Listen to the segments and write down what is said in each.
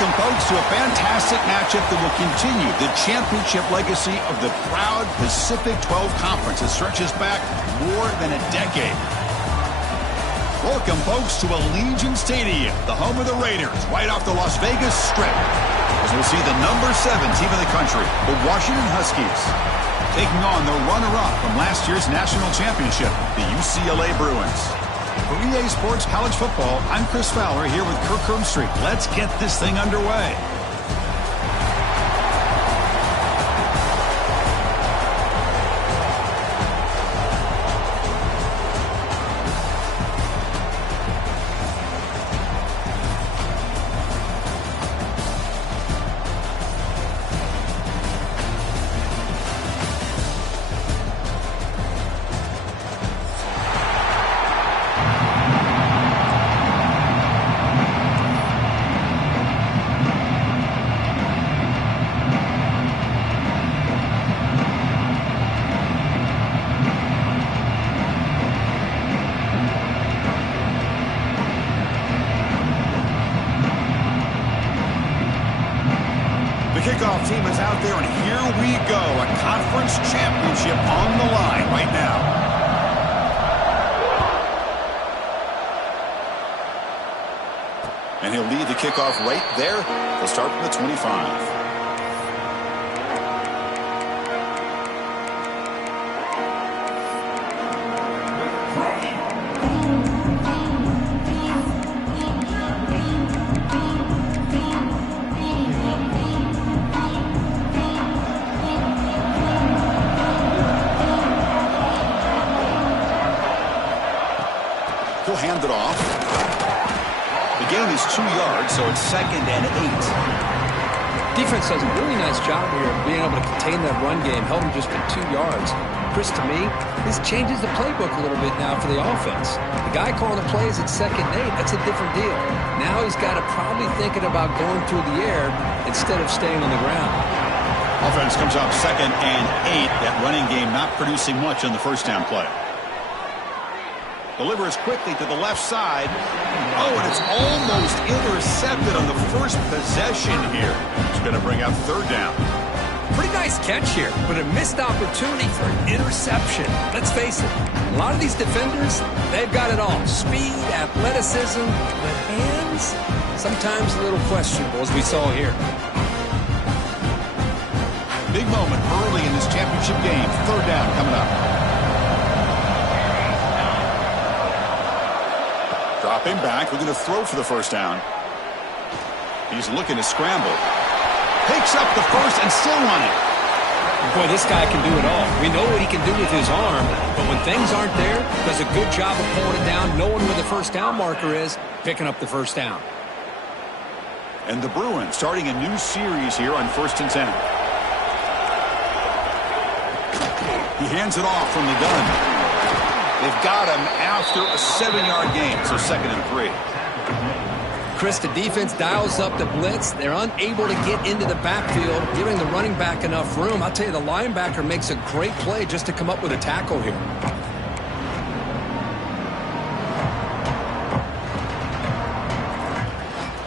Welcome, folks, to a fantastic matchup that will continue the championship legacy of the proud Pacific 12 Conference that stretches back more than a decade. Welcome, folks, to Allegiant Stadium, the home of the Raiders, right off the Las Vegas Strip, as we'll see the number 7 team in the country, the Washington Huskies, taking on the runner-up from last year's national championship, the UCLA Bruins. For EA Sports College Football, I'm Chris Fowler here with Kirk Herbstreit. Let's get this thing underway. The kickoff team is out there, and here we go. A conference championship on the line right now. And he'll lead the kickoff right there. He'll start from the 25. He'll hand it off. The gain is 2 yards, so it's 2nd and 8. Defense does a really nice job here of being able to contain that run game, held him just for 2 yards. Chris, to me, this changes the playbook a little bit now for the offense. The guy calling the plays at 2nd and 8, that's a different deal. Now he's got to probably thinking about going through the air instead of staying on the ground. Offense comes up 2nd and 8. That running game not producing much on the first down play. Delivers quickly to the left side. Oh, and it's almost intercepted on the first possession here. It's going to bring up 3rd down. Pretty nice catch here, but a missed opportunity for an interception. Let's face it, a lot of these defenders, they've got it all. Speed, athleticism, but hands, sometimes a little questionable, as we saw here. Big moment early in this championship game. 3rd down coming up. Dropping back, looking to throw for the first down. He's looking to scramble. Picks up the first and still running. Boy, this guy can do it all. We know what he can do with his arm, but when things aren't there, does a good job of pulling it down, knowing where the first down marker is, picking up the first down. And the Bruins starting a new series here on 1st and 10. He hands it off from the gun. They've got him after a 7-yard gain, so 2nd and 3. Chris, the defense dials up the blitz. They're unable to get into the backfield, giving the running back enough room. I'll tell you, the linebacker makes a great play just to come up with a tackle here.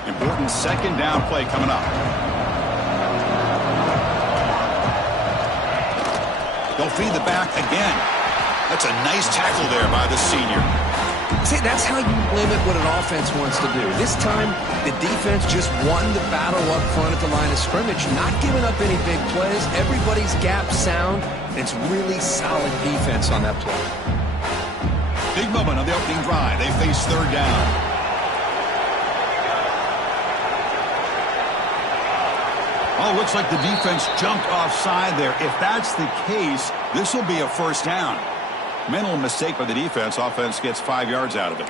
Important 2nd down play coming up. They'll feed the back again. That's a nice tackle there by the senior. See, that's how you limit what an offense wants to do. This time, the defense just won the battle up front at the line of scrimmage, not giving up any big plays. Everybody's gap sound. It's really solid defense on that play. Big moment on the opening drive. They face 3rd down. Oh, looks like the defense jumped offside there. If that's the case, this will be a first down. Mental mistake by the defense. Offense gets 5 yards out of it.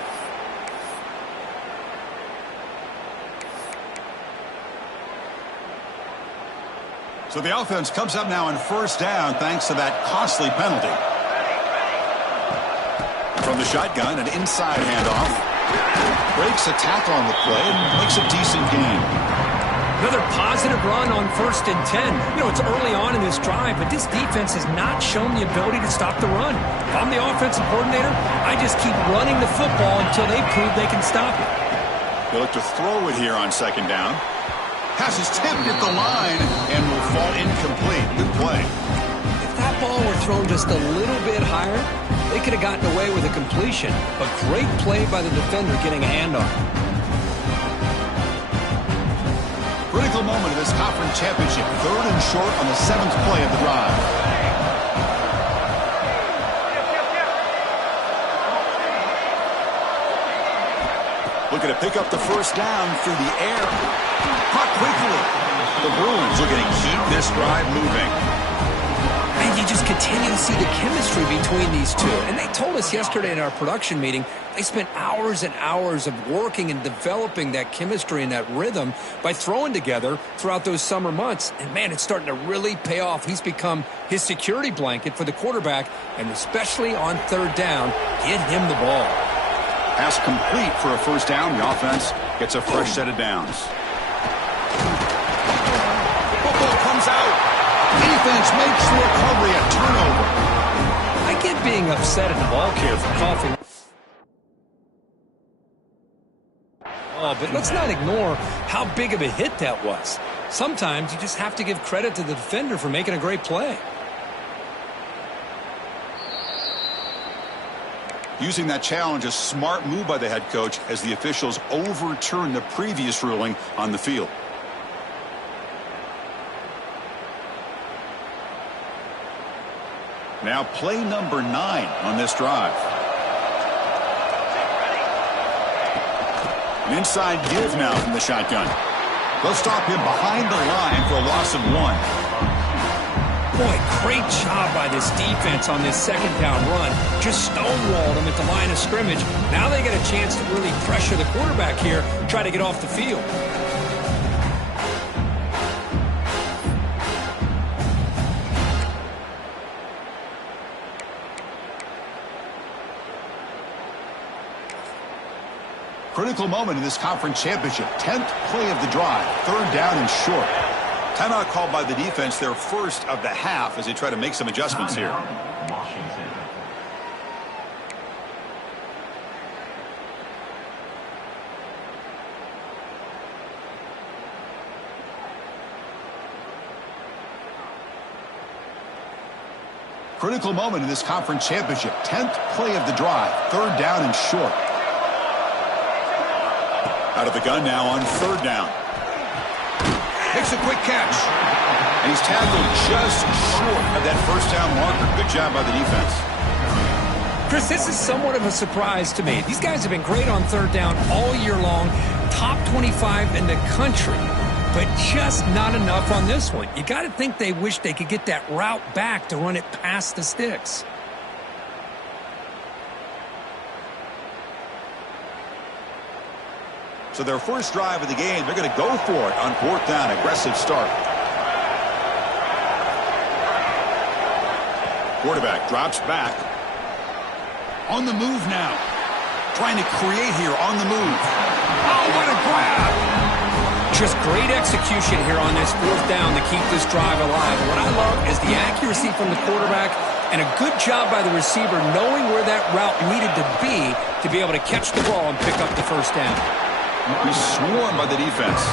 So the offense comes up now on 1st down thanks to that costly penalty. From the shotgun, an inside handoff. Breaks a tackle on the play and makes a decent gain. Another positive run on 1st and 10. You know, it's early on in this drive, but this defense has not shown the ability to stop the run. If I'm the offensive coordinator, I just keep running the football until they prove they can stop it. They look to throw it here on 2nd down. Pass is tipped at the line and will fall incomplete. Good play. If that ball were thrown just a little bit higher, they could have gotten away with a completion. But great play by the defender getting a hand on it. Critical moment of this conference championship. 3rd and short on the 7th play of the drive. Looking to pick up the first down through the air. Caught quickly. The Bruins looking to keep this drive moving. And you just continue to see the chemistry between these two. And they told us yesterday in our production meeting, they spent hours and hours of working and developing that chemistry and that rhythm by throwing together throughout those summer months. And, man, it's starting to really pay off. He's become his security blanket for the quarterback, and especially on 3rd down, get him the ball. Pass complete for a first down. The offense gets a fresh set of downs. Football comes out. Defense makes the recovery, a turnover. I get being upset at the ball carrier for coughing. Oh, but let's not ignore how big of a hit that was. Sometimes you just have to give credit to the defender for making a great play. Using that challenge, a smart move by the head coach as the officials overturn the previous ruling on the field. Now play number 9 on this drive. An inside give now from the shotgun. They'll stop him behind the line for a loss of 1. Boy, great job by this defense on this 2nd down run. Just stonewalled him at the line of scrimmage. Now they get a chance to really pressure the quarterback here, try to get off the field. Critical moment in this conference championship. 10th play of the drive. 3rd down and short. Timeout called by the defense, their first of the half, as they try to make some adjustments here. Critical moment in this conference championship. 10th play of the drive. 3rd down and short. Out of the gun now on 3rd down. Makes a quick catch. And he's tackled just short of that first down marker. Good job by the defense. Chris, this is somewhat of a surprise to me. These guys have been great on 3rd down all year long. Top 25 in the country. But just not enough on this one. You got to think they wish they could get that route back to run it past the sticks. So their first drive of the game, they're going to go for it on 4th down. Aggressive start. Quarterback drops back. On the move now. Trying to create here on the move. Oh, what a grab! Just great execution here on this 4th down to keep this drive alive. What I love is the accuracy from the quarterback and a good job by the receiver knowing where that route needed to be able to catch the ball and pick up the first down. He's swarmed by the defense.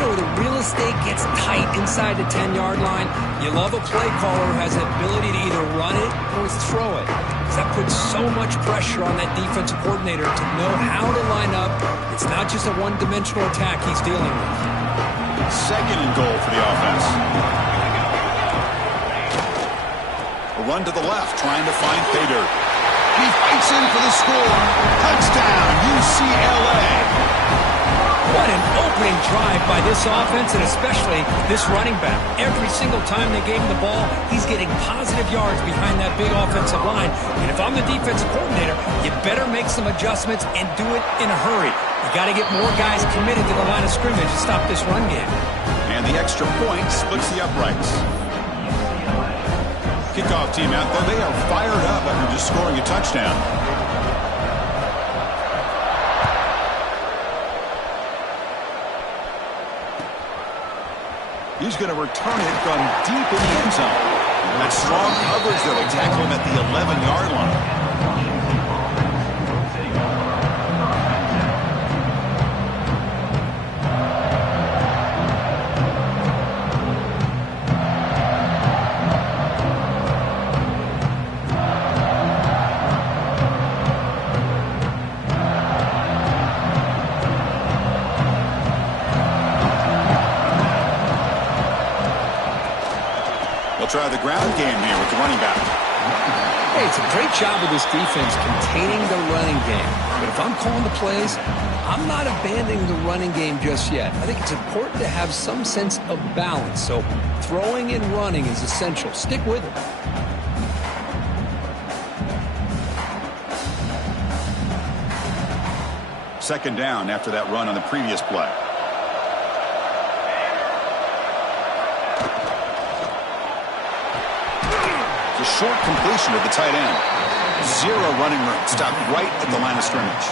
You know, the real estate gets tight inside the 10-yard line. You love a play caller who has the ability to either run it or throw it. That puts so much pressure on that defensive coordinator to know how to line up. It's not just a one-dimensional attack he's dealing with. 2nd and goal for the offense. A run to the left, trying to find pay dirt. He fights in for the score. Touchdown, UCLA. What an opening drive by this offense, and especially this running back. Every single time they gave him the ball, he's getting positive yards behind that big offensive line. And if I'm the defensive coordinator, you better make some adjustments and do it in a hurry. You got to get more guys committed to the line of scrimmage to stop this run game. And the extra point splits the uprights. Kickoff team out there, they are fired up after just scoring a touchdown. He's going to return it from deep in the end zone. That strong coverage there, they tackle him at the 11-yard line. try the ground game here with the running back. Hey, it's a great job of this defense containing the running game. But if I'm calling the plays, I'm not abandoning the running game just yet. I think it's important to have some sense of balance. So throwing and running is essential. Stick with it. Second down after that run on the previous play. The short completion of the tight end. Zero running room. Stopped right at the line of scrimmage.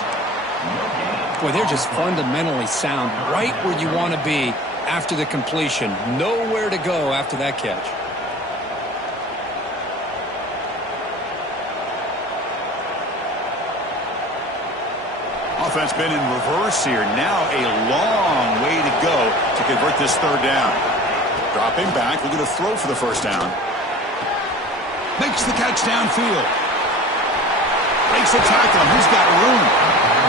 Boy, they're just fundamentally sound right where you want to be after the completion. Nowhere to go after that catch. Offense been in reverse here. Now a long way to go to convert this third down. Dropping back, looking to throw for the first down. Makes the catch downfield. Breaks the tackle, and he's got room.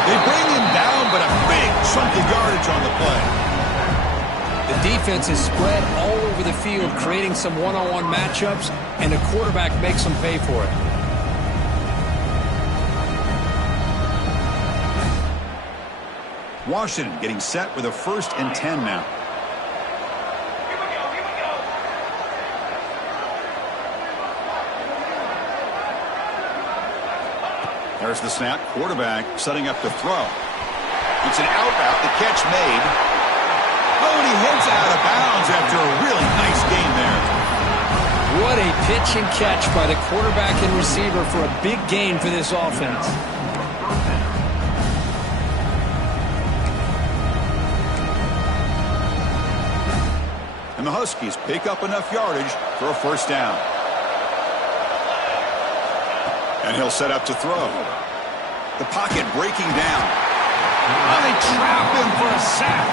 They bring him down, but a big chunk of yardage on the play. The defense is spread all over the field, creating some one-on-one matchups, and the quarterback makes them pay for it. Washington getting set with a 1st and 10 now. There's the snap. Quarterback setting up to throw. It's an out route. The catch made. Oh, and he heads out of bounds after a really nice game there. What a pitch and catch by the quarterback and receiver for a big gain for this offense. And the Huskies pick up enough yardage for a first down. And he'll set up to throw. The pocket breaking down. Oh, they trap him for a sack.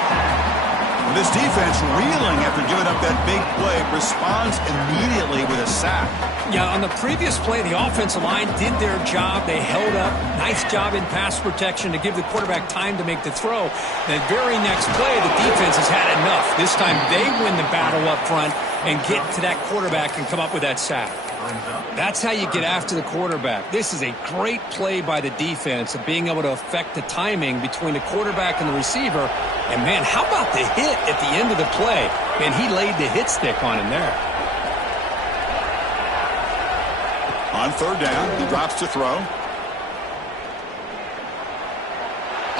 And this defense reeling after giving up that big play responds immediately with a sack. Yeah, on the previous play, the offensive line did their job. They held up. Nice job in pass protection to give the quarterback time to make the throw. The very next play, the defense has had enough. This time they win the battle up front and get to that quarterback and come up with that sack. That's how you get after the quarterback. This is a great play by the defense of being able to affect the timing between the quarterback and the receiver. And, man, how about the hit at the end of the play? Man, he laid the hit stick on him there. On third down, he drops to throw.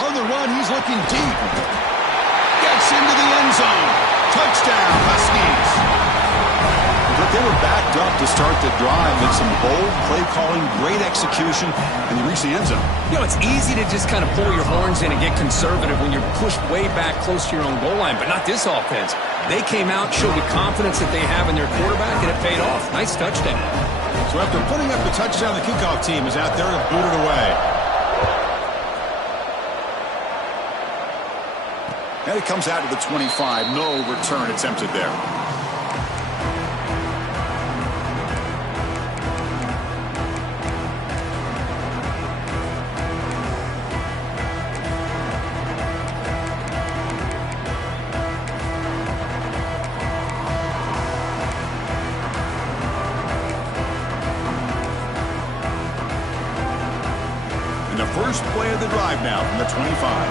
On the run, he's looking deep. Gets into the end zone. Touchdown, Huskies. But they were backed up to start the drive with some bold play calling, great execution, and they reached the end zone. You know, it's easy to just kind of pull your horns in and get conservative when you're pushed way back close to your own goal line, but not this offense. They came out, showed the confidence that they have in their quarterback, and it paid off. Nice touchdown. So after putting up the touchdown, the kickoff team is out there to boot it away. And it comes out to the 25. No return attempted there. First play of the drive now from the 25.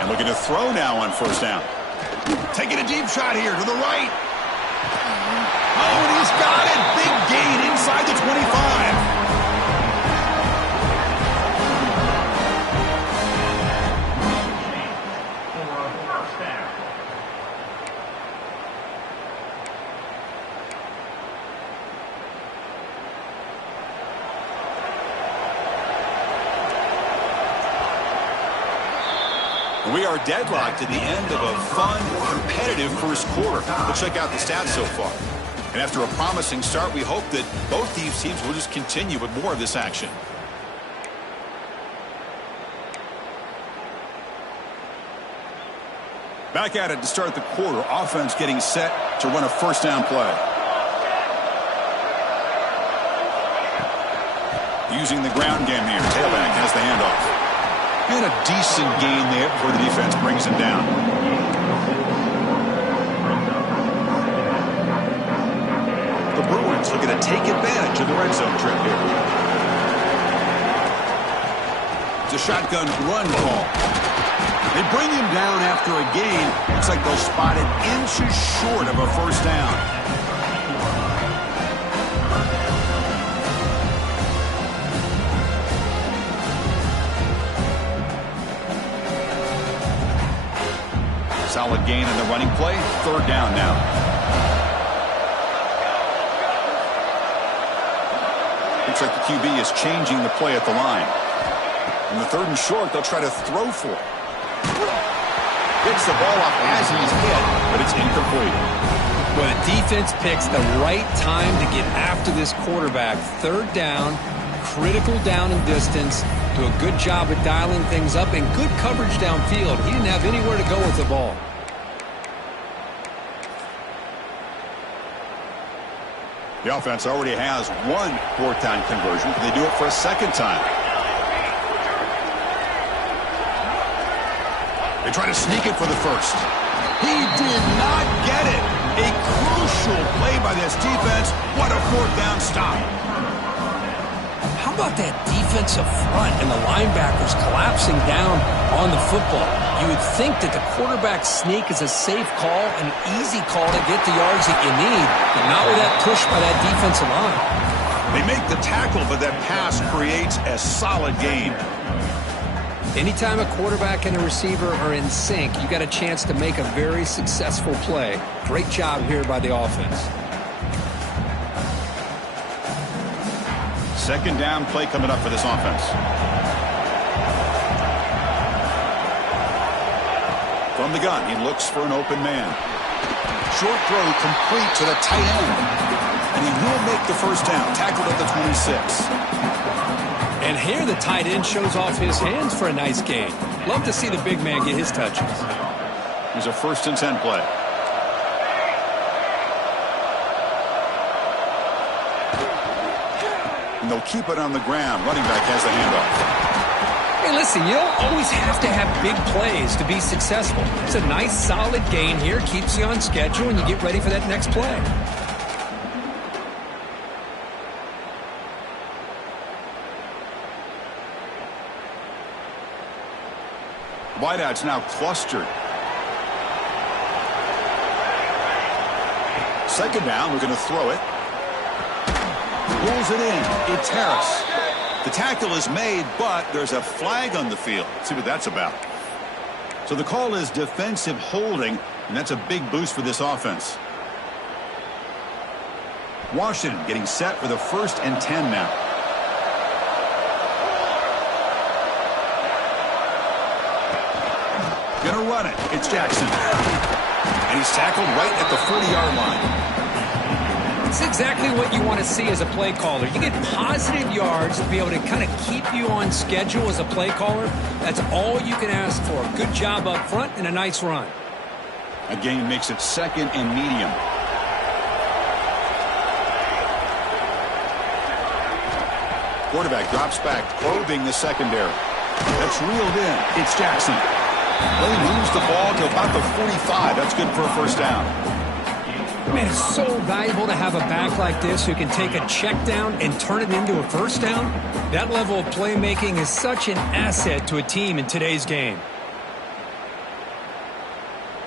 And looking to throw now on first down. Taking a deep shot here to the right. Oh, and he's got it. Big gain inside the 25. We are deadlocked at the end of a fun, competitive first quarter. Let's check out the stats so far. And after a promising start, we hope that both these teams will just continue with more of this action. Back at it to start the quarter. Offense getting set to run a first down play. Using the ground game here. Tailback has the handoff. And a decent gain there before the defense brings him down. take advantage of the red zone trip here. It's a shotgun run call. They bring him down after a gain. Looks like they'll spot it inches short of a first down. Solid gain in the running play. Third down now. Looks like the QB is changing the play at the line. In the third and short, they'll try to throw for it. Gets the ball off as he's hit, but it's incomplete. Well, the defense picks the right time to get after this quarterback. Third down, critical down and distance. Do a good job of dialing things up and good coverage downfield. He didn't have anywhere to go with the ball. The offense already has one fourth down conversion. Can they do it for a second time? They try to sneak it for the first. He did not get it. A crucial play by this defense. What a fourth down stop. How about that defensive front and the linebackers collapsing down on the football? You would think that the quarterback sneak is a safe call, an easy call to get the yards that you need, but not with that push by that defensive line. They make the tackle, but that pass creates a solid gain. Anytime a quarterback and a receiver are in sync, you got a chance to make a very successful play. Great job here by the offense. Second down play coming up for this offense. From the gun, he looks for an open man. Short throw complete to the tight end. And he will make the first down. Tackled at the 26. And here the tight end shows off his hands for a nice gain. Love to see the big man get his touches. Here's a 1st and 10 play. And they'll keep it on the ground. Running back has the handoff. Hey, listen, you don't always have to have big plays to be successful. It's a nice, solid gain here. Keeps you on schedule, and you get ready for that next play. Wideouts now clustered. Second down, we're going to throw it. Pulls it in. It's Harris. The tackle is made, but there's a flag on the field. Let's see what that's about. So the call is defensive holding, and that's a big boost for this offense. Washington getting set for the 1st and 10 now. Gonna run it. It's Jackson. And he's tackled right at the 40-yard line. It's exactly what you want to see as a play caller. You get positive yards to be able to kind of keep you on schedule as a play caller. That's all you can ask for. Good job up front and a nice run. A gain makes it 2nd and medium. Quarterback drops back, probing the secondary. That's reeled in. It's Jackson. Well, he moves the ball to about the 45. That's good for a first down. Man, it's so valuable to have a back like this who can take a check down and turn it into a first down. That level of playmaking is such an asset to a team in today's game.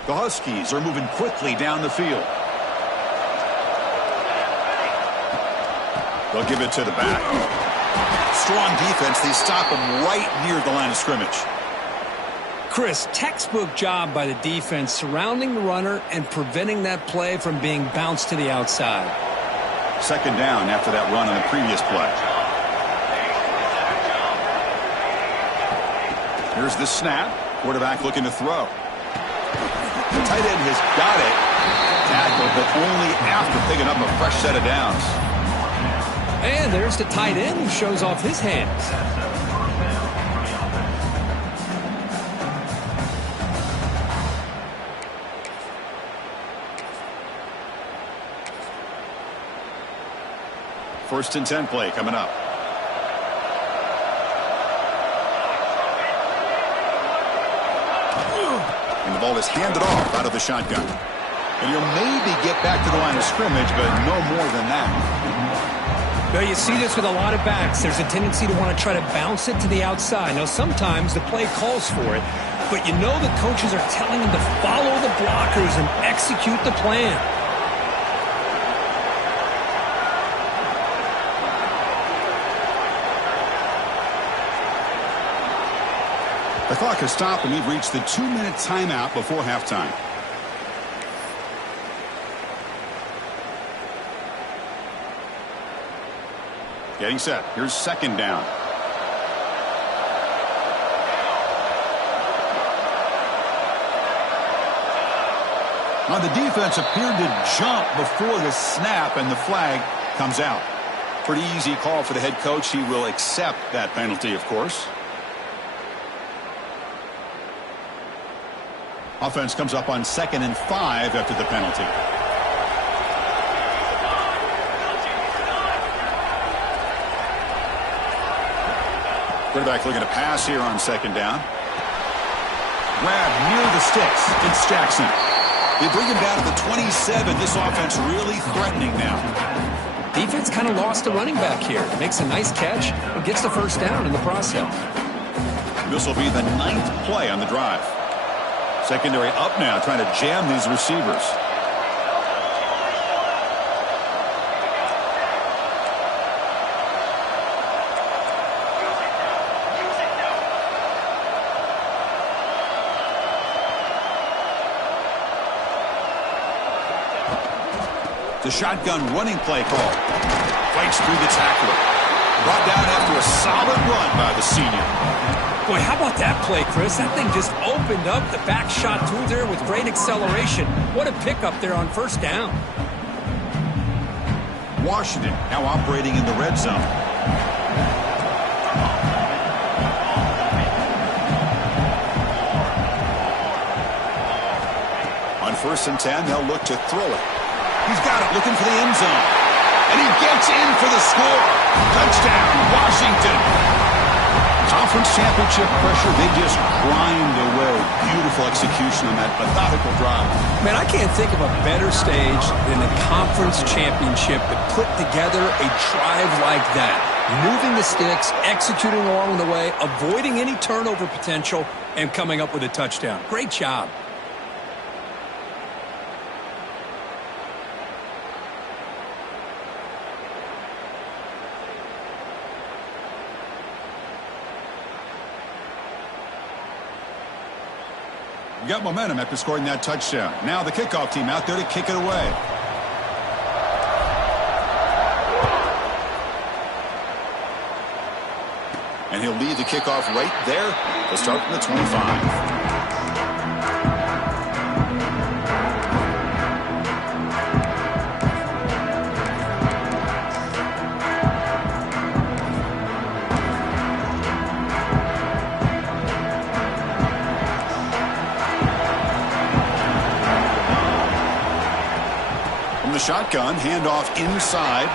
The Huskies are moving quickly down the field. They'll give it to the back. Strong defense. They stop him right near the line of scrimmage. Chris, textbook job by the defense surrounding the runner and preventing that play from being bounced to the outside. Second down after that run on the previous play. Here's the snap. Quarterback looking to throw. The tight end has got it. Tackled, but only after picking up a fresh set of downs. And there's the tight end who shows off his hands. First and 10 play coming up. And the ball is handed off out of the shotgun. And he'll maybe get back to the line of scrimmage, but no more than that. Well, you see this with a lot of backs. There's a tendency to want to try to bounce it to the outside. Now, sometimes the play calls for it, but you know the coaches are telling them to follow the blockers and execute the plan. The clock has stopped, and we've reached the 2-minute timeout before halftime. Getting set. Here's second down. Now the defense appeared to jump before the snap, and the flag comes out. Pretty easy call for the head coach. He will accept that penalty, of course. Offense comes up on 2nd and 5 after the penalty. Quarterback looking to pass here on 2nd down. Grab near the sticks. It's Jackson. They bring him down to the 27. This offense really threatening now. Defense kind of lost the running back here. Makes a nice catch and gets the first down in the process. This will be the 9th play on the drive. Secondary up now, trying to jam these receivers. The shotgun running play call. Fights through the tackler. Brought down after a solid run by the senior. Boy, how about that play, Chris? That thing just opened up. The back shot through there with great acceleration. What a pickup there on first down. Washington now operating in the red zone. On 1st and 10, they'll look to throw it. He's got it, looking for the end zone. And he gets in for the score. Touchdown, Washington. Conference championship pressure, they just grind away. Beautiful execution on that methodical drive. Man, I can't think of a better stage than the conference championship to put together a drive like that. Moving the sticks, executing along the way, avoiding any turnover potential, and coming up with a touchdown. Great job. Got momentum after scoring that touchdown. Now the kickoff team out there to kick it away. And he'll lead the kickoff right there to start from the 25. The shotgun, handoff inside,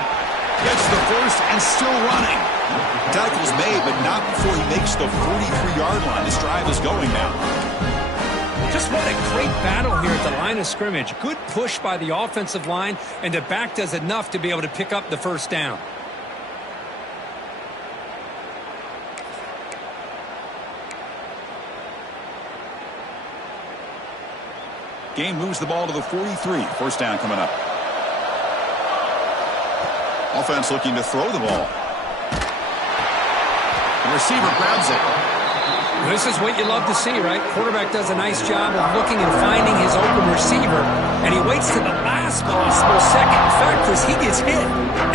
gets the first and still running. Tackle's made, but not before he makes the 43-yard line. This drive is going now. Just what a great battle here at the line of scrimmage. Good push by the offensive line, and the back does enough to be able to pick up the first down. Game moves the ball to the 43. First down coming up. Offense looking to throw the ball. The receiver grabs it. This is what you love to see, right? Quarterback does a nice job of looking and finding his open receiver, and he waits to the last possible second. In fact, Chris, he gets hit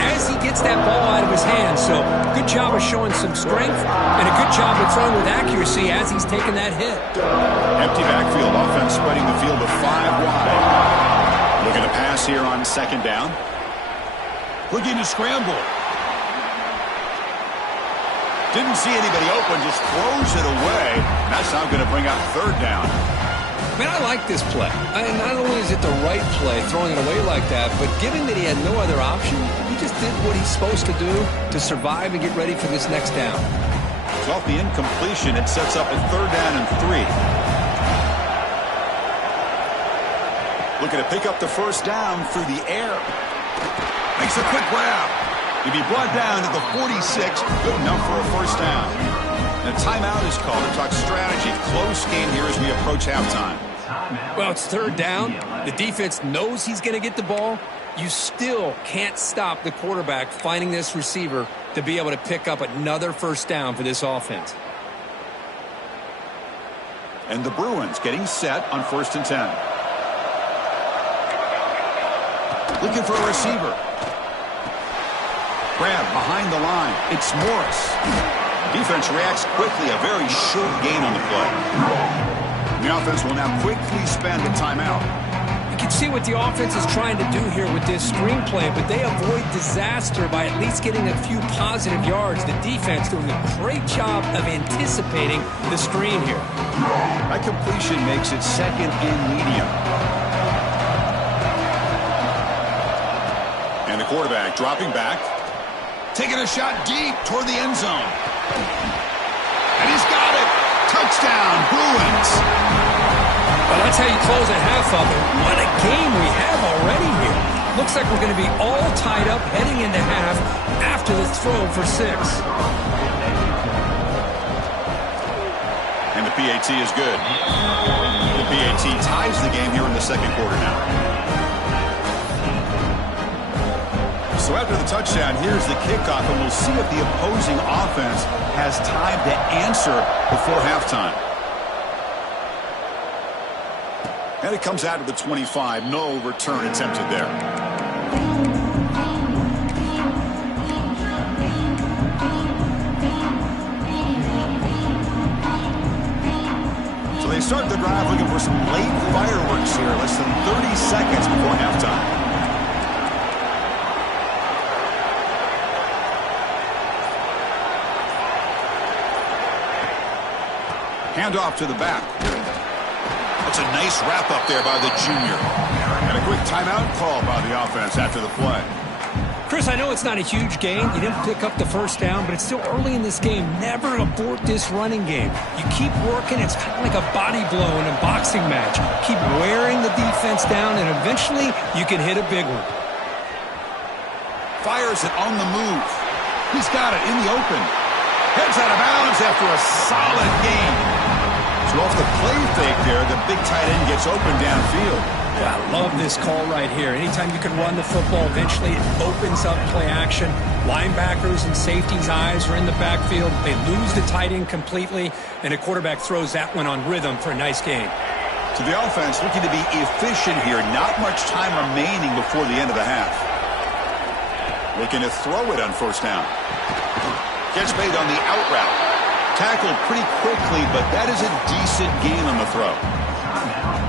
as he gets that ball out of his hand. So good job of showing some strength and a good job of throwing with accuracy as he's taking that hit. Empty backfield. Offense spreading the field to 5 wide. Looking to pass here on 2nd down. Looking to scramble. Didn't see anybody open, just throws it away. That's now going to bring out 3rd down. Man, I like this play. Not only is it the right play, throwing it away like that, but given that he had no other option, he just did what he's supposed to do to survive and get ready for this next down. So off the incompletion, it sets up a 3rd down and 3. Looking to pick up the first down through the air. Makes a quick grab. He'd be brought down at the 46, good enough for a first down. And a timeout is called to talk strategy. Close game here as we approach halftime. Well, it's third down. The defense knows he's going to get the ball. You still can't stop the quarterback finding this receiver to be able to pick up another first down for this offense. And the Bruins getting set on 1st and 10. Looking for a receiver. Grab behind the line. It's Morris. Defense reacts quickly. A very short gain on the play. The offense will now quickly spend a timeout. You can see what the offense is trying to do here with this screenplay, but they avoid disaster by at least getting a few positive yards. The defense doing a great job of anticipating the screen here. That completion makes it 2nd and medium. And the quarterback dropping back. Taking a shot deep toward the end zone. And he's got it. Touchdown, Bruins. Well, that's how you close a half of it. What a game we have already here. Looks like we're going to be all tied up heading into half after the throw for 6. And the PAT is good. The PAT ties the game here in the 2nd quarter now. So after the touchdown, here's the kickoff, and we'll see if the opposing offense has time to answer before halftime. And it comes out of the 25. No return attempted there. So they start the drive looking for some late fireworks here. Less than 30 seconds before halftime. Handoff to the back. That's a nice wrap-up there by the junior. And a quick timeout call by the offense after the play. Chris, I know it's not a huge gain. You didn't pick up the first down, but it's still early in this game. Never abort this running game. You keep working. It's kind of like a body blow in a boxing match. Keep wearing the defense down, and eventually you can hit a big one. Fires it on the move. He's got it in the open. Heads out of bounds after a solid game. So off the play fake there, the big tight end gets open downfield. Yeah, I love this call right here. Anytime you can run the football, eventually it opens up play action. Linebackers and safeties' eyes are in the backfield. They lose the tight end completely, and the quarterback throws that one on rhythm for a nice gain. So the offense looking to be efficient here. Not much time remaining before the end of the half. Looking to throw it on 1st down. Gets made on the out route. Tackled pretty quickly, but that is a decent gain on the throw.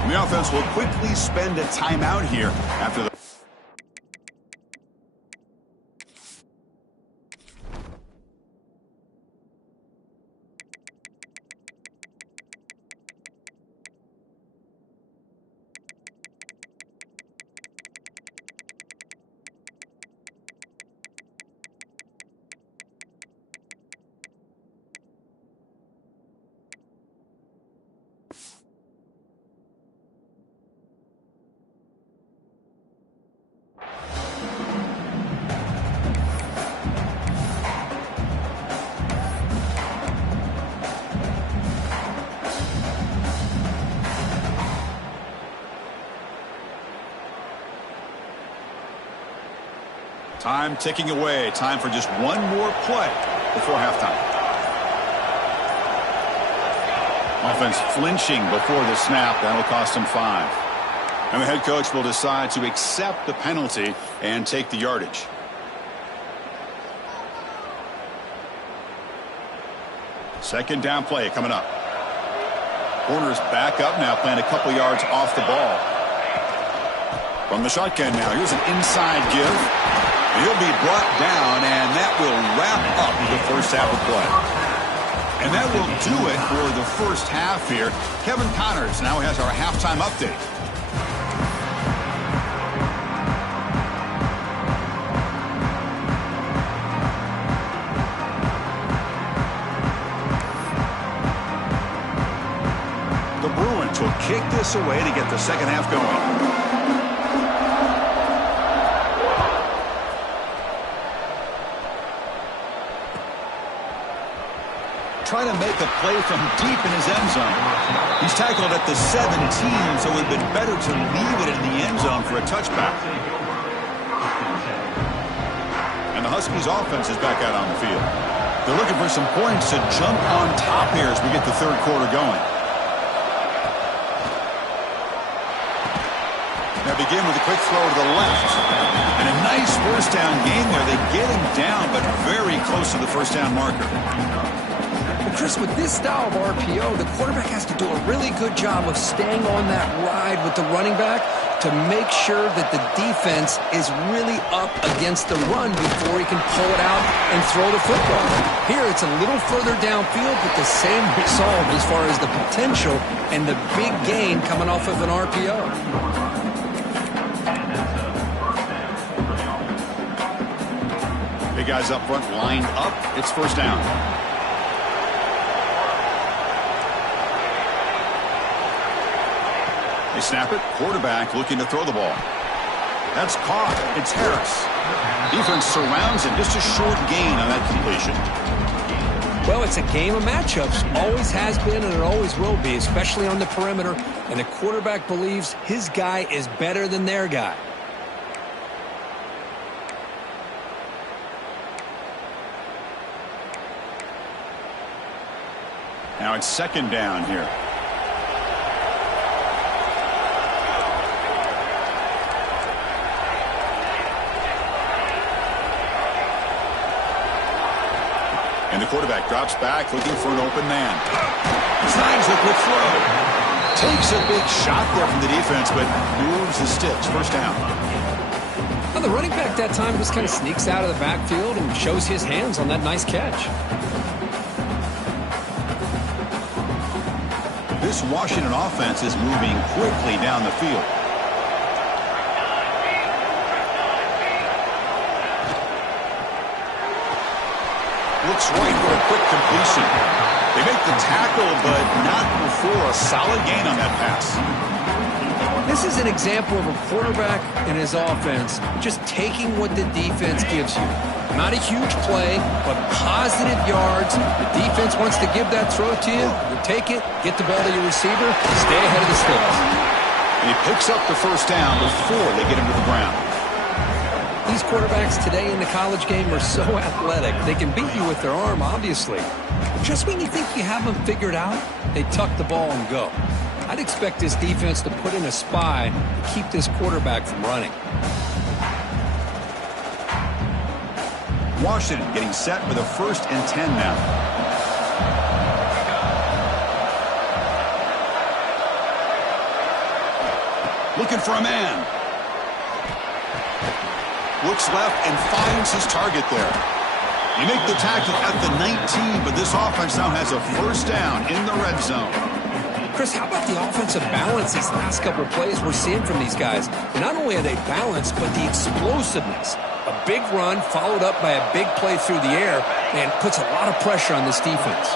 And the offense will quickly spend a timeout here after the... Time ticking away. Time for just one more play before halftime. Offense flinching before the snap. That'll cost him 5. And the head coach will decide to accept the penalty and take the yardage. Second down play coming up. Corners back up now, playing a couple yards off the ball. From the shotgun now, here's an inside give. He'll be brought down, and that will wrap up the first half of play. And that will do it for the first half here. Kevin Connors now has our halftime update. The Bruins will kick this away to get the second half going. trying to make a play from deep in his end zone. He's tackled at the 17, so it would have been better to leave it in the end zone for a touchback. And the Huskies offense is back out on the field. They're looking for some points to jump on top here as we get the third quarter going. Now begin with a quick throw to the left. And a nice first down gain there. They get him down, but very close to the first down marker. Well, Chris, with this style of RPO, the quarterback has to do a really good job of staying on that ride with the running back to make sure that the defense is really up against the run before he can pull it out and throw the football. Here, it's a little further downfield, but the same result as far as the potential and the big gain coming off of an RPO. Big guys up front lined up. It's first down. They snap it. Quarterback looking to throw the ball. That's caught. It's Harris. Defense surrounds him. Just a short gain on that completion. Well, it's a game of matchups. Always has been and it always will be, especially on the perimeter. And the quarterback believes his guy is better than their guy. Now it's second down here. And the quarterback drops back looking for an open man. Snags a quick throw. Takes a big shot there from the defense, but moves the sticks. First down. Well, the running back that time just kind of sneaks out of the backfield and shows his hands on that nice catch. This Washington offense is moving quickly down the field. Looks right for a quick completion. They make the tackle, but not before a solid gain on that pass. This is an example of a quarterback and his offense just taking what the defense gives you. Not a huge play, but positive yards. The defense wants to give that throw to you. You take it, get the ball to your receiver, stay ahead of the sticks. And he picks up the first down before they get him to the ground. These quarterbacks today in the college game are so athletic. They can beat you with their arm, obviously. Just when you think you have them figured out, they tuck the ball and go. I'd expect this defense to put in a spy to keep this quarterback from running. Washington getting set with a 1st and 10 now. Looking for a man. Looks left and finds his target there. You make the tackle at the 19, but this offense now has a first down in the red zone. Chris, how about the offensive balance these last couple of plays we're seeing from these guys? And not only are they balanced, but the explosiveness. A big run followed up by a big play through the air and puts a lot of pressure on this defense.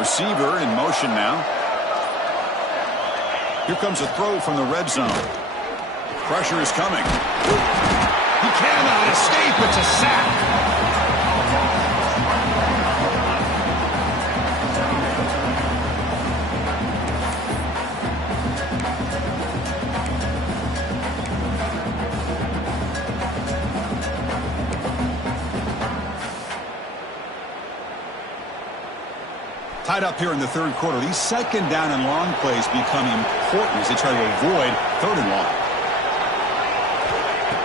Receiver in motion now. Here comes a throw from the red zone. Pressure is coming. He cannot escape. It's a sack. Tied up here in the third quarter. These second down and long plays become important as they try to avoid third and long.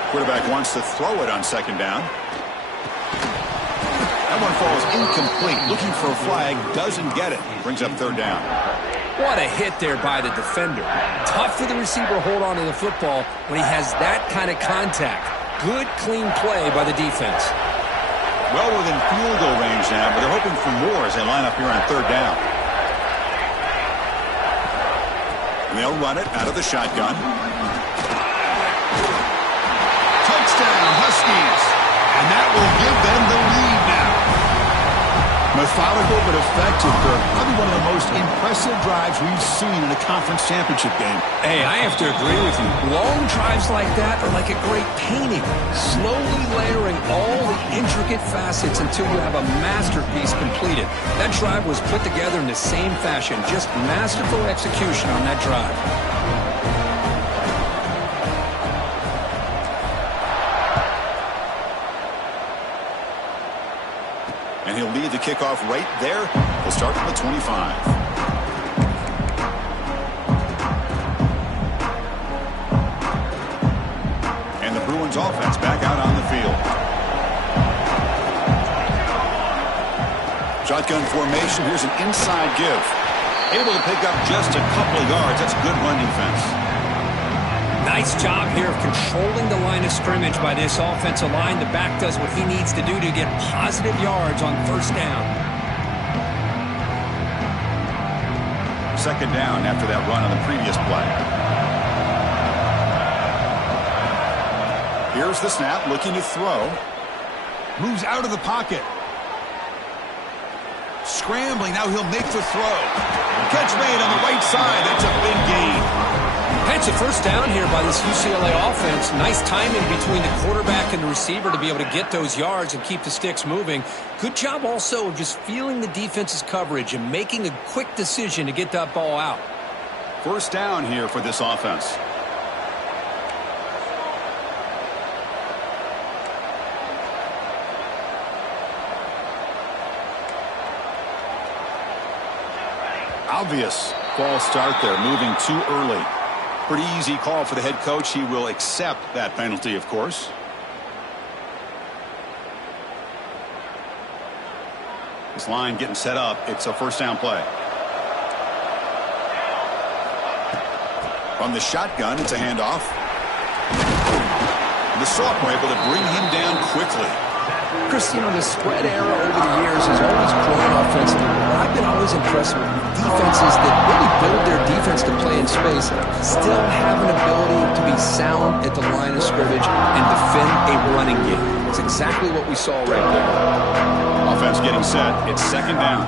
Quarterback wants to throw it on second down. That one falls incomplete. Looking for a flag. Doesn't get it. Brings up third down. What a hit there by the defender. Tough for the receiver to hold on to the football when he has that kind of contact. Good, clean play by the defense. Well within field goal range now, but they're hoping for more as they line up here on third down. And they'll run it out of the shotgun. Touchdown, Huskies. And that will give them the lead now. Methodical but effective, Kirk. Probably one of the most impressive drives we've seen in a conference championship game. Hey, I have to agree with you. Long drives like that are like a great painting, slowly layering all the intricate facets until you have a masterpiece completed. That drive was put together in the same fashion, just masterful execution on that drive. And he'll lead the kickoff right there. He'll start from the 25. And the Bruins offense back out on the field. Shotgun formation. Here's an inside give. Able to pick up just a couple of yards. That's good run defense. Nice job here of controlling the line of scrimmage by this offensive line. The back does what he needs to do to get positive yards on first down. Second down after that run on the previous play. Here's the snap, looking to throw. Moves out of the pocket. Scrambling, now he'll make the throw. Catch made on the right side. That's a big gain. It's a first down here by this UCLA offense. Nice timing between the quarterback and the receiver to be able to get those yards and keep the sticks moving. Good job also of just feeling the defense's coverage and making a quick decision to get that ball out. First down here for this offense. Obvious false start there, moving too early. Pretty easy call for the head coach. He will accept that penalty, of course. This line getting set up. It's a first down play. From the shotgun, it's a handoff. The sophomore able to bring him down quickly. Chris, you know, the spread era over the years has always grown offensively. I've been always impressed with defenses that really build their defense to play in space, still have an ability to be sound at the line of scrimmage and defend a running game. It's exactly what we saw right there. Offense getting set. It's second down.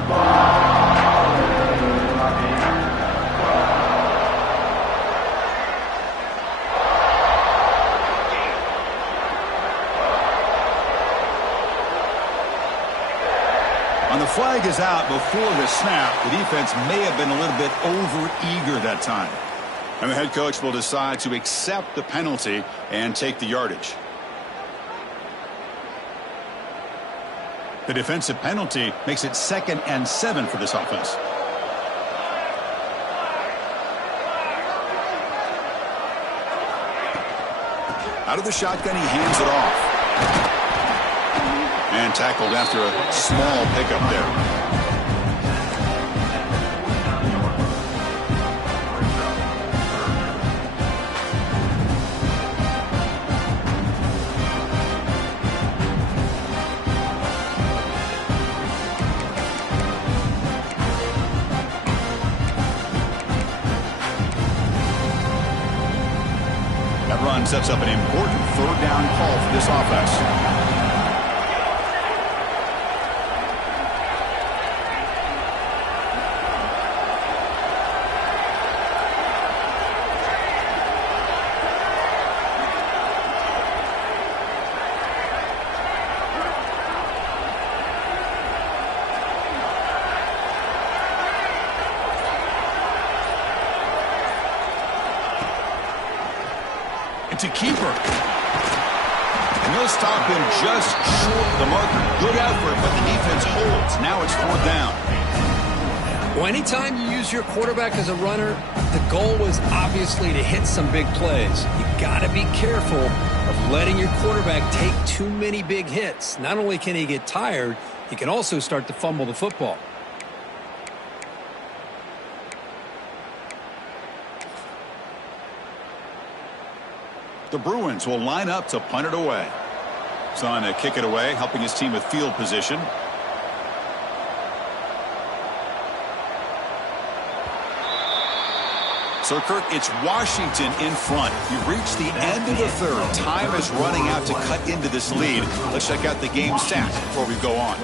The flag is out before the snap. The defense may have been a little bit over-eager that time. And the head coach will decide to accept the penalty and take the yardage. The defensive penalty makes it 2nd and 7 for this offense. Out of the shotgun, he hands it off. And tackled after a small pickup there. That run sets up an important third down call for this offense. To keeper. And they'll stop him just short of the marker. Good effort, but the defense holds. Now it's fourth down. Well, anytime you use your quarterback as a runner, the goal was obviously to hit some big plays. You got to be careful of letting your quarterback take too many big hits. Not only can he get tired, he can also start to fumble the football. The Bruins will line up to punt it away. Son to kick it away, helping his team with field position. So, Kirk, it's Washington in front. We've reached the end of the third. Time is running out to cut into this lead. Let's check out the game stats before we go on.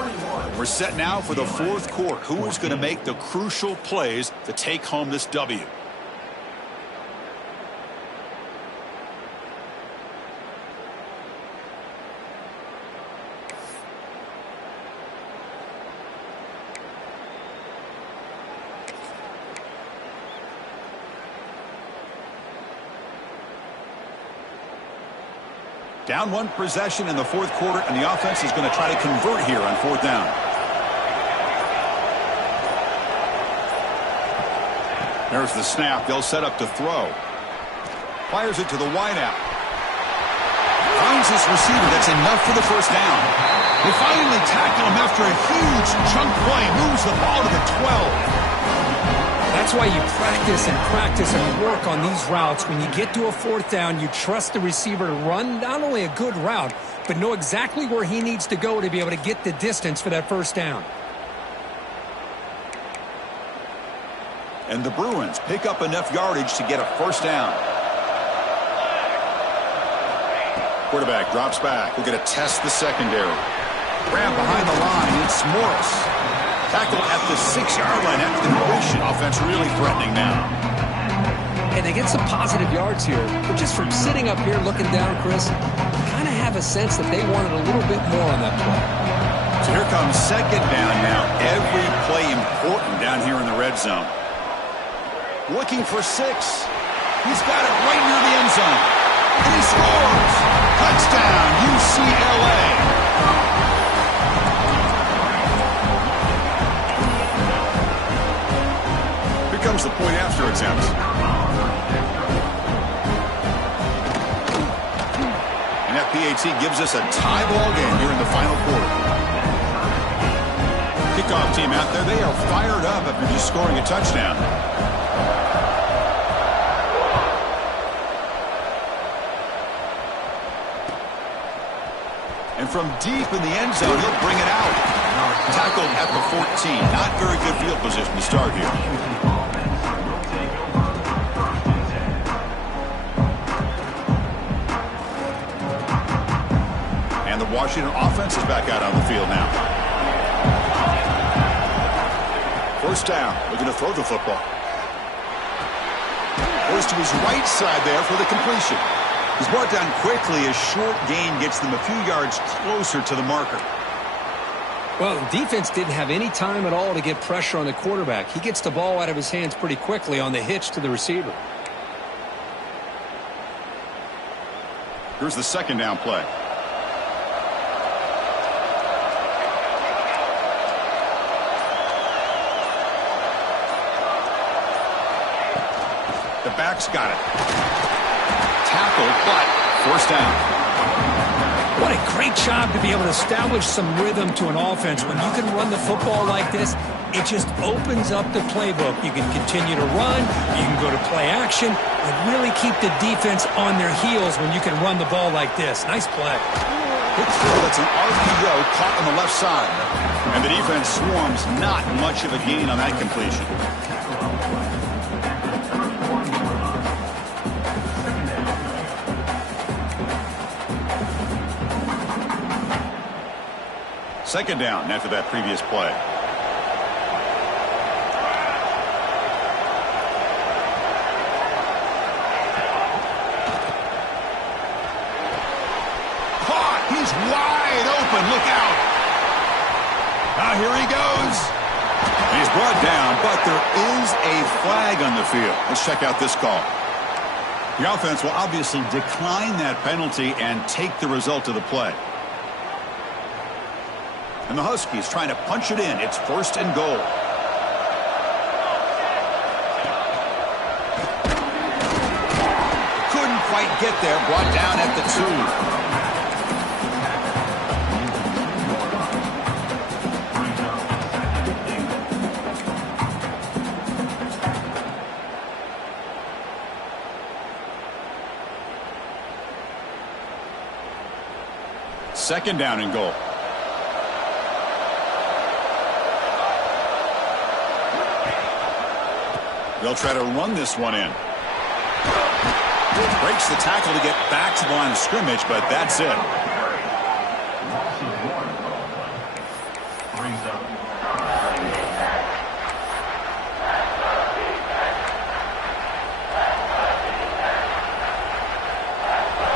We're set now for the fourth quarter. Who is going to make the crucial plays to take home this W? Down one possession in the fourth quarter, and the offense is going to try to convert here on fourth down. There's the snap. They'll set up to throw. Fires it to the wideout. Finds his receiver. That's enough for the first down. They finally tackle him after a huge chunk play. Moves the ball to the 12. That's why you practice and work on these routes. When you get to a fourth down, you trust the receiver to run not only a good route, but know exactly where he needs to go to be able to get the distance for that first down. And the Bruins pick up enough yardage to get a first down. Quarterback drops back. We're going to test the secondary. Grab behind the line. It's Morris. Tackle at the 6-yard line after the completion. Offense really threatening now. And they get some positive yards here. But just from sitting up here looking down, Chris, kind of have a sense that they wanted a little bit more on that play. So here comes second down now. Every play important down here in the red zone. Looking for 6. He's got it right near the end zone. And he scores. Touchdown, UCLA. Comes the point after attempt. And that PAT gives us a tie ball game here in the final quarter. Kickoff team out there, they are fired up after just scoring a touchdown. And from deep in the end zone, he'll bring it out. Tackled at the 14. Not very good field position to start here. Washington offense is back out on the field now. First down. Looking to throw the football. Goes to his right side there for the completion. He's brought down quickly. A short gain gets them a few yards closer to the marker. Well, the defense didn't have any time at all to get pressure on the quarterback. He gets the ball out of his hands pretty quickly on the hitch to the receiver. Here's the second down play. The back's got it. Tackled, but first down. What a great job to be able to establish some rhythm to an offense. When you can run the football like this, it just opens up the playbook. You can continue to run, you can go to play action, and really keep the defense on their heels when you can run the ball like this. Nice play. Good throw. That's an RPO caught on the left side. And the defense swarms. Not much of a gain on that completion. Second down after that previous play. Caught! He's wide open. Look out! Now here he goes. He's brought down, but there is a flag on the field. Let's check out this call. The offense will obviously decline that penalty and take the result of the play. And the Huskies trying to punch it in. It's first and goal. Couldn't quite get there. Brought down at the 2. Second down and goal. They'll try to run this one in. Breaks the tackle to get back to the line of scrimmage, but that's it.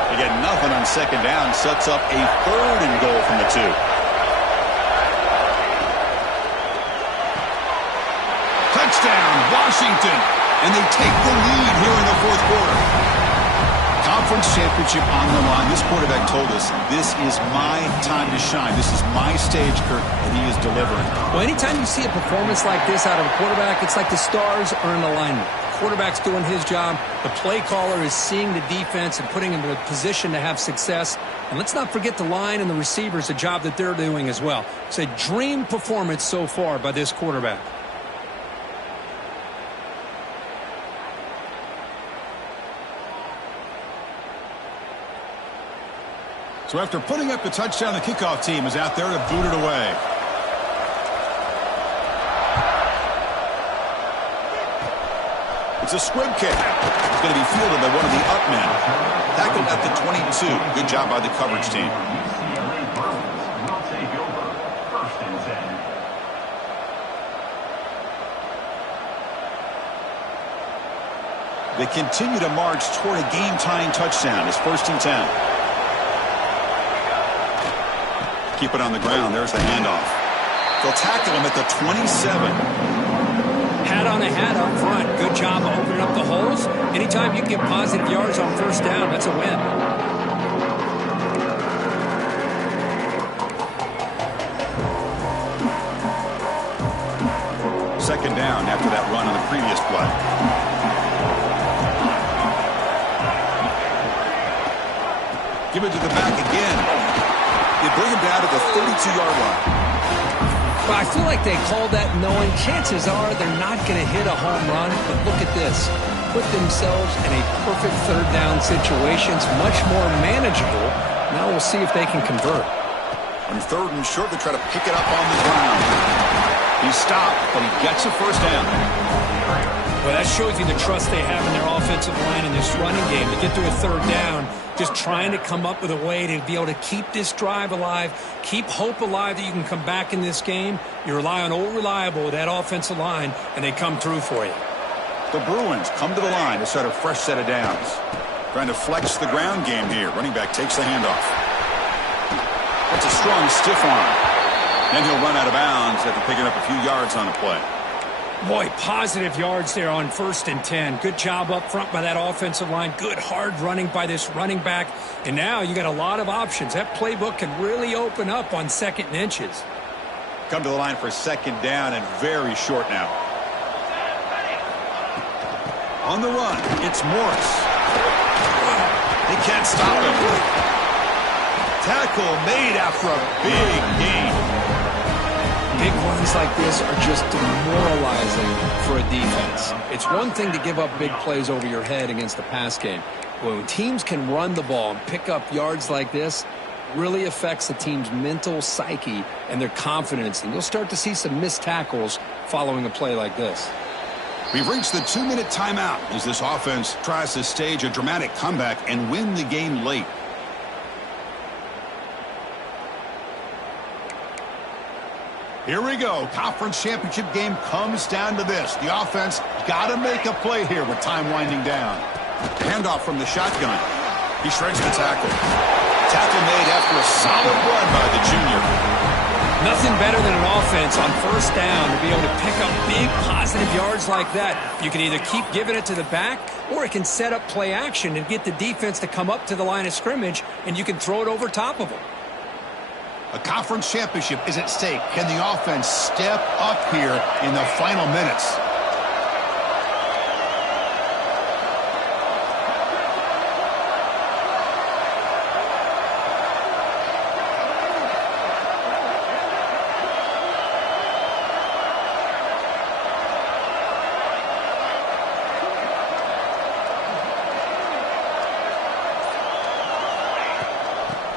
They get nothing on second down, sets up a 3rd and goal from the 2. Touchdown, Washington, and they take the lead here in the 4th quarter. Conference championship on the line. This quarterback told us, this is my time to shine. This is my stage, Kirk, and he is delivering. Well, anytime you see a performance like this out of a quarterback, it's like the stars are in alignment. The quarterback's doing his job. The play caller is seeing the defense and putting him in a position to have success. And let's not forget the line and the receivers, the job that they're doing as well. It's a dream performance so far by this quarterback. So after putting up the touchdown, the kickoff team is out there to boot it away. It's a squib kick. It's going to be fielded by one of the up men. Tackled at the 22. Good job by the coverage team. They continue to march toward a game-tying touchdown. It's 1st and 10. Keep it on the ground. There's the handoff. They'll tackle him at the 27. Hat on a hat up front. Good job of opening up the holes. Anytime you can get positive yards on 1st down, that's a win. Second down after that run on the previous play. Give it to the back again. They bring him down to the 32-yard line. Well, I feel like they called that knowing chances are they're not going to hit a home run. But look at this. Put themselves in a perfect 3rd down situation. It's much more manageable. Now we'll see if they can convert. On 3rd and short, they try to pick it up on the ground. He stopped, but he gets a 1st down. Well, that shows you the trust they have in their offensive line in this running game. To get to a 3rd down, just trying to come up with a way to be able to keep this drive alive, keep hope alive that you can come back in this game. You rely on Old Reliable, that offensive line, and they come through for you. The Bruins come to the line to start a fresh set of downs. Trying to flex the ground game here. Running back takes the handoff. That's a strong stiff arm. Then he'll run out of bounds after picking up a few yards on the play. Boy, positive yards there on 1st and 10. Good job up front by that offensive line. Good hard running by this running back. And now you got a lot of options. That playbook can really open up on 2nd and inches. Come to the line for 2nd down and very short now. On the run, it's Morris. They can't stop him. Tackle made after a big gain. Big runs like this are just demoralizing for a defense. It's one thing to give up big plays over your head against the pass game. When teams can run the ball and pick up yards like this, it really affects the team's mental psyche and their confidence. And you'll start to see some missed tackles following a play like this. We've reached the 2-minute timeout as this offense tries to stage a dramatic comeback and win the game late. Here we go. Conference championship game comes down to this. The offense got to make a play here with time winding down. Handoff from the shotgun. He shreds the tackle. Tackle made after a solid run by the junior. Nothing better than an offense on 1st down to be able to pick up big positive yards like that. You can either keep giving it to the back, or it can set up play action and get the defense to come up to the line of scrimmage, and you can throw it over top of them. A conference championship is at stake. Can the offense step up here in the final minutes?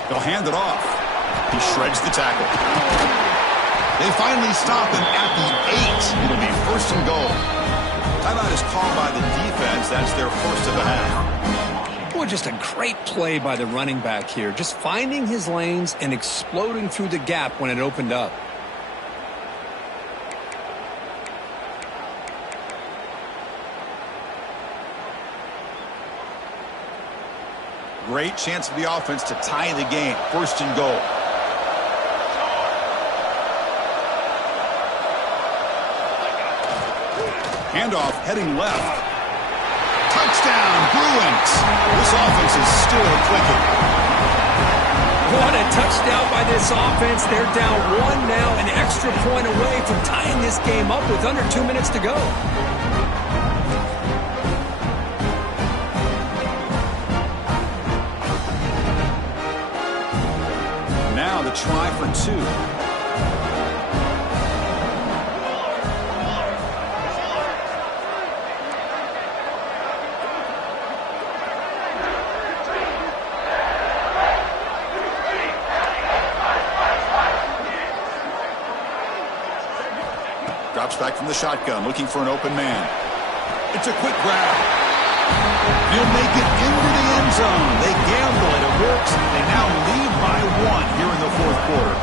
They'll hand it off. He shreds the tackle. They finally stop him at the 8. It'll be 1st and goal. Timeout is called by the defense. That's their first of the half. Boy, just a great play by the running back here. Just finding his lanes and exploding through the gap when it opened up. Great chance for the offense to tie the game. 1st and goal. Handoff heading left. Touchdown, Bruins. This offense is still clicking. What a touchdown by this offense. They're down 1 now, an extra point away from tying this game up with under 2 minutes to go. Now the try for 2. Drops back from the shotgun, looking for an open man. It's a quick grab. He'll make it into the end zone. They gamble and it works. They now lead by 1 here in the 4th quarter.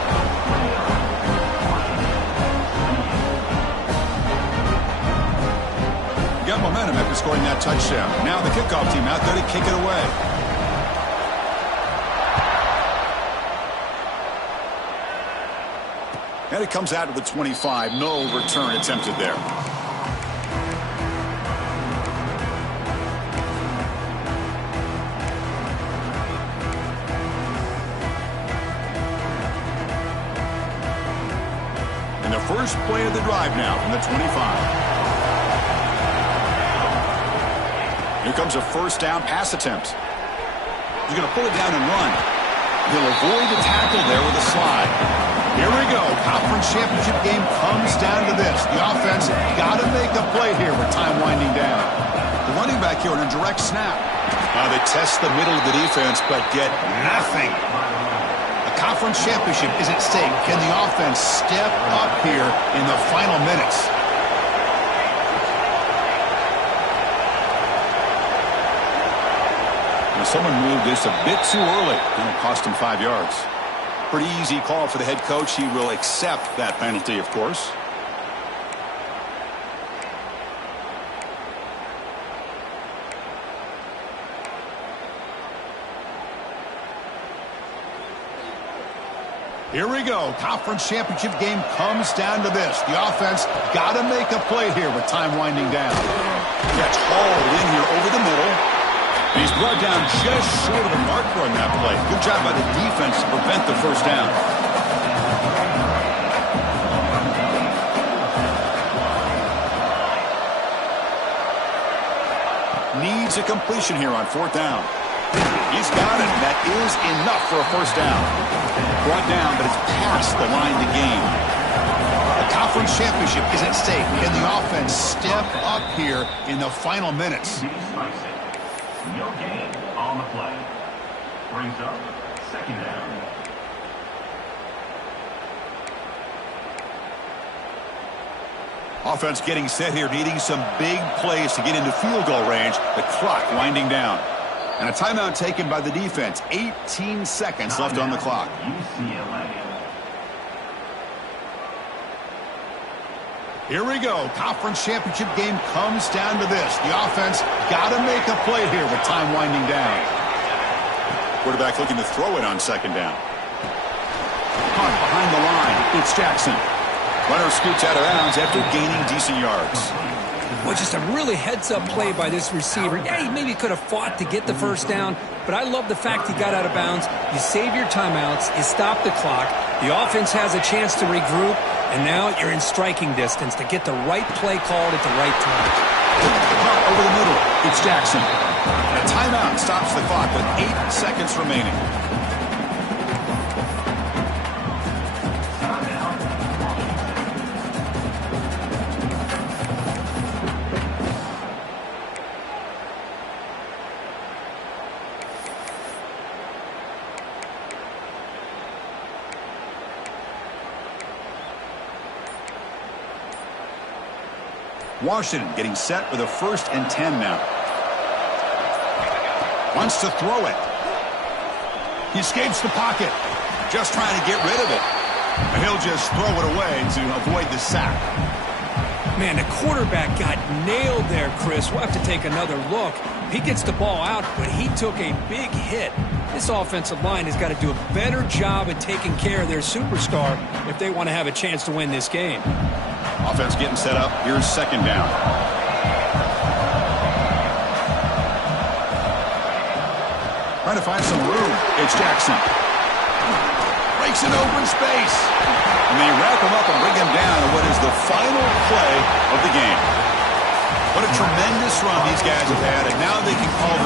Got momentum after scoring that touchdown. Now the kickoff team out there to kick it away. And it comes out to the 25. No return attempted there. And the first play of the drive now from the 25. Here comes a 1st down pass attempt. He's going to pull it down and run. He'll avoid the tackle there with a slide. Here we go. Conference championship game comes down to this. The offense got to make a play here with time winding down. The running back here on a direct snap. They test the middle of the defense, but get nothing. The conference championship is at stake. Can the offense step up here in the final minutes? Now, someone moved this a bit too early, and it cost him 5 yards. Pretty easy call for the head coach. He will accept that penalty, of course. Here we go. Conference championship game comes down to this. The offense got to make a play here with time winding down. Gets hauled in here over the middle. He's brought down just short of the marker on that play. Good job by the defense to prevent the 1st down. Needs a completion here on 4th down. He's got it. That is enough for a 1st down. Brought down, but it's past the line to gain. The conference championship is at stake. Can the offense step up here in the final minutes? No gain on the play. Brings up 2nd down. Offense getting set here, needing some big plays to get into field goal range. The clock winding down. And a timeout taken by the defense. 18 seconds left on the clock. Here we go. Conference championship game comes down to this. The offense got to make a play here with time winding down. Quarterback looking to throw it on 2nd down. Punt behind the line. It's Jackson. Runner scoots out of bounds after gaining decent yards. Well, just a really heads-up play by this receiver. Yeah, he maybe could have fought to get the 1st down, but I love the fact he got out of bounds. You save your timeouts. You stop the clock. The offense has a chance to regroup, and now you're in striking distance to get the right play called at the right time. Over the middle, it's Jackson. And a timeout stops the clock with 8 seconds remaining. Washington getting set with a 1st and 10 now. Wants to throw it. He escapes the pocket. Just trying to get rid of it. And he'll just throw it away to avoid the sack. Man, the quarterback got nailed there, Chris. We'll have to take another look. He gets the ball out, but he took a big hit. This offensive line has got to do a better job at taking care of their superstar if they want to have a chance to win this game. Offense getting set up. Here's second down. Trying to find some room. It's Jackson. Breaks an open space. And they wrap him up and bring him down in what is the final play of the game. What a tremendous run these guys have had, and now they can call them